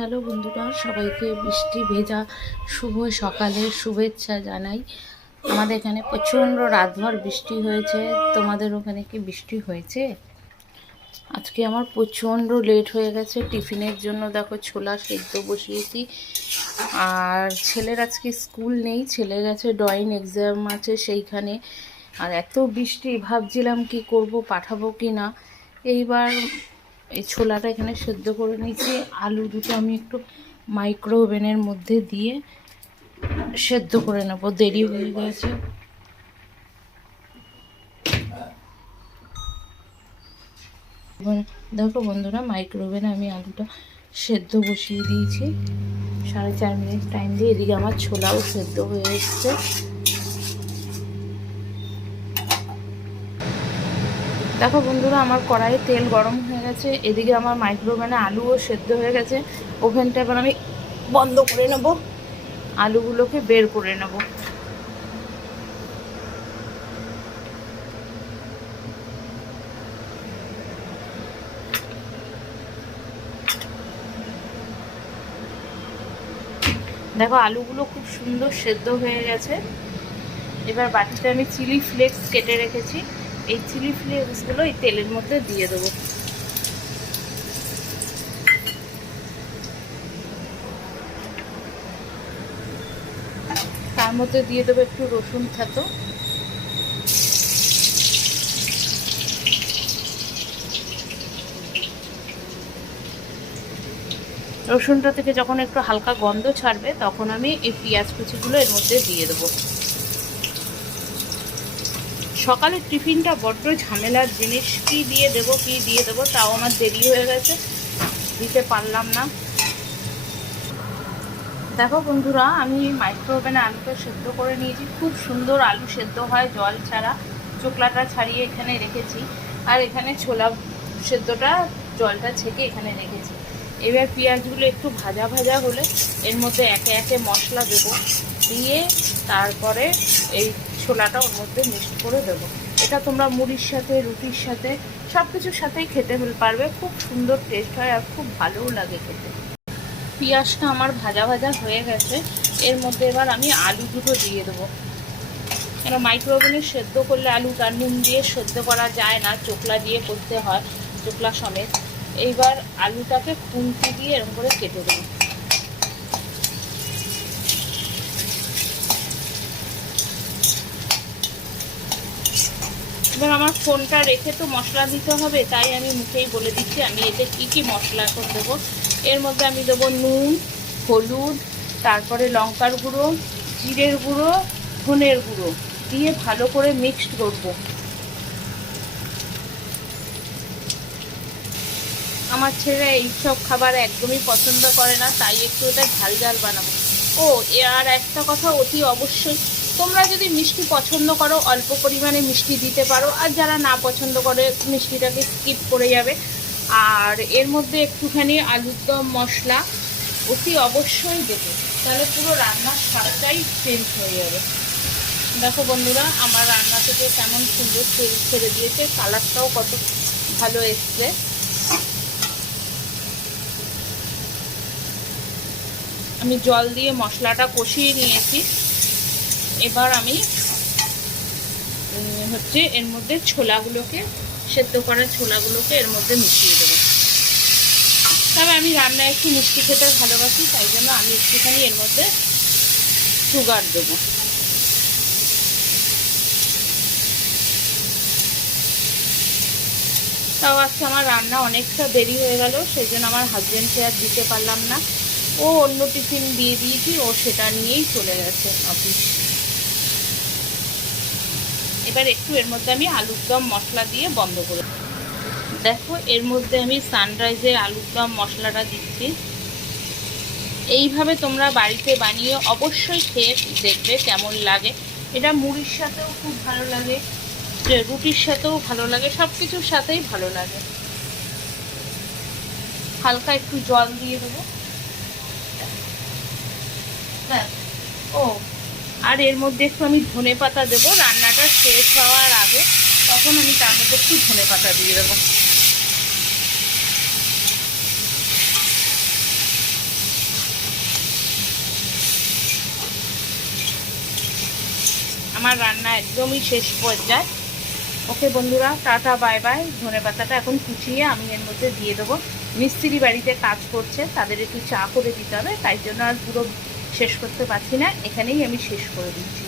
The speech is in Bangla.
হ্যালো বন্ধুরা, সবাইকে বৃষ্টি ভেজা শুভ সকালের শুভেচ্ছা জানাই। আমাদের এখানে প্রচণ্ড রাতভর বৃষ্টি হয়েছে। তোমাদের ওখানে কি বৃষ্টি হয়েছে? আজকে আমার প্রচণ্ড লেট হয়ে গেছে টিফিনের জন্য। দেখো ছোলা সেদ্ধ বসিয়েছি। আর ছেলের আজকে স্কুল নেই, ছেলে গেছে ড্রয়িং এক্সাম আছে সেইখানে। আর এত বৃষ্টি, ভাবছিলাম কি করব, পাঠাবো কি না। এইবার এই ছোলাটা এখানে সেদ্ধ করে নিয়েছি। আলু দুটো আমি একটু মাইক্রো ওভেনের মধ্যে দিয়ে সেদ্ধ করে নেব, দেরি হয়ে গেছে। দেখো বন্ধুরা, মাইক্রো ওভেনে আমি আলুটা সেদ্ধ বসিয়ে দিয়েছি। 4.5 মিনিট টাইম দিয়ে এদিকে আমার ছোলাও সেদ্ধ হয়ে এসছে। দেখো বন্ধুরা, আমার কড়াইয়ে তেল গরম হয়ে গেছে। এদিকে আমার মাইক্রো ওভেনে আলুও সেদ্ধ হয়ে গেছে। ওভেনটা এবার আমি বন্ধ করে নেব, আলুগুলোকে বের করে নেব। দেখো আলুগুলো খুব সুন্দর সেদ্ধ হয়ে গেছে। এবার বাটিতে আমি চিলি ফ্লেক্স কেটে রেখেছি, এই চিলি ফ্লেক্সগুলো এই তেলের মধ্যে দিয়ে দেবো। তার মধ্যে দিয়ে দেবো একটু রসুন থেতো। রসুনটা থেকে যখন একটু হালকা গন্ধ ছাড়বে তখন আমি এই পেঁয়াজ কুচিগুলো এর মধ্যে দিয়ে দেবো। সকালের টিফিনটা বড্ড ঝামেলার জিনিস, কি দিয়ে দেবো তাও আমার দেরি হয়ে গেছে, দিতে পারলাম না। দেখো বন্ধুরা, আমি মাইক্রো ওভেনে আলুটা সেদ্ধ করে নিয়েছি। খুব সুন্দর আলু সেদ্ধ হয় জল ছাড়া। চোকলাটা ছাড়িয়ে এখানে রেখেছি, আর এখানে ছোলা সেদ্ধটা জলটা ছেঁকে এখানে রেখেছি। এবার পেঁয়াজগুলো একটু ভাজা ভাজা হলে এর মধ্যে একে একে মশলা দেবো, দিয়ে তারপরে এই ছোলাটা ওর মধ্যে মিক্সড করে দেবো। এটা তোমরা মুড়ির সাথে, রুটির সাথে, সব কিছুর সাথেই খেতে পারবে। খুব সুন্দর টেস্ট হয় আর খুব ভালোও লাগে খেতে। পেঁয়াজটা আমার ভাজা ভাজা হয়ে গেছে। এর মধ্যে এবার আমি আলু দুটো দিয়ে দেবো। কেন মাইক্রো ওভেনে সেদ্ধ করলে আলুটা নুন দিয়ে সেদ্ধ করা যায় না, চোকলা দিয়ে করতে হয়, চোকলা সমেত। এইবার আলুটাকে খুন্তি দিয়ে এরকম করে কেটে দেবো। এবার আমার ফোনটা রেখে তো মশলা দিতে হবে, তাই আমি মুখেই বলে দিচ্ছি আমি এতে কী কী মশলা এখন দেবো। এর মধ্যে আমি দেবো নুন, হলুদ, তারপরে লঙ্কার গুঁড়ো, জিরের গুঁড়ো, ধনের গুঁড়ো দিয়ে ভালো করে মিক্সড করবো। আমার ছেলে এইসব খাবার একদমই পছন্দ করে না, তাই একটু এটা ঝাল ঝাল বানাবো। ও আর একটা কথা অতি অবশ্যই, তোমরা যদি মিষ্টি পছন্দ করো অল্প পরিমাণে মিষ্টি দিতে পারো, আর যারা না পছন্দ করে মিষ্টিটাকে স্কিপ করে যাবে। আর এর মধ্যে একটুখানি আলুর দম মশলা অতি অবশ্যই দেবে, তাহলে পুরো রান্নার স্বাদটাই চেঞ্জ হয়ে যাবে। দেখো বন্ধুরা, আমার রান্না থেকে কেমন সুন্দর তেল ছেড়ে দিয়েছে, কালারটাও কত ভালো এসছে। আমি জল দিয়ে মশলাটা কষিয়ে নিয়েছি। এবার আমি এর মধ্যে ছোলাগুলোকে, সেদ্ধ করা ছোলাগুলোকে এর মধ্যে মিশিয়ে দেবো। তবে আমি রান্নায় একটু মিষ্টি খেতে ভালোবাসি, তাই জন্য আমি একটুখানি এর মধ্যে সুগার দেবো। তাও আজকে আমার রান্না অনেকটা দেরি হয়ে গেল, সেই জন্য আমার হাজব্যান্ডকে আর দিতে পারলাম না। ও অন্য টিফিন দিয়ে দিয়েছি, ও সেটা নিয়েই চলে গেছে অফিস। এবার একটু এর মধ্যে আমি আলুর দম মশলা দিয়ে বন্ধ করে, দেখো এর মধ্যে আমি সানরাইজের আলুর দম মশলাটা দিচ্ছি। এইভাবে তোমরা বাড়িতে বানিয়ে অবশ্যই খেয়ে দেখবে কেমন লাগে। এটা মুড়ির সাথেও খুব ভালো লাগে, রুটির সাথেও ভালো লাগে, সব কিছুর সাথেই ভালো লাগে। হালকা একটু জল দিয়ে দেবো। ও আর এর মধ্যে একটু আমি ধনে পাতা দেবো, রান্নাটা শেষ হওয়ার আগে, তখন আমি তার মধ্যে একটু ধনে পাতা দিয়ে দেবো। আমার রান্না একদমই শেষ পর্যায়ে। ওকে বন্ধুরা, টাটা বাই বাই। ধনেপাতাটা এখন কুচিয়ে আমি এর মধ্যে দিয়ে দেবো। মিস্ত্রি বাড়িতে কাজ করছে, তাদের একটু চা করে দিতে হবে, তাই জন্য আর পুরো শেষ করতে পারছি না, এখানেই আমি শেষ করে দিচ্ছি।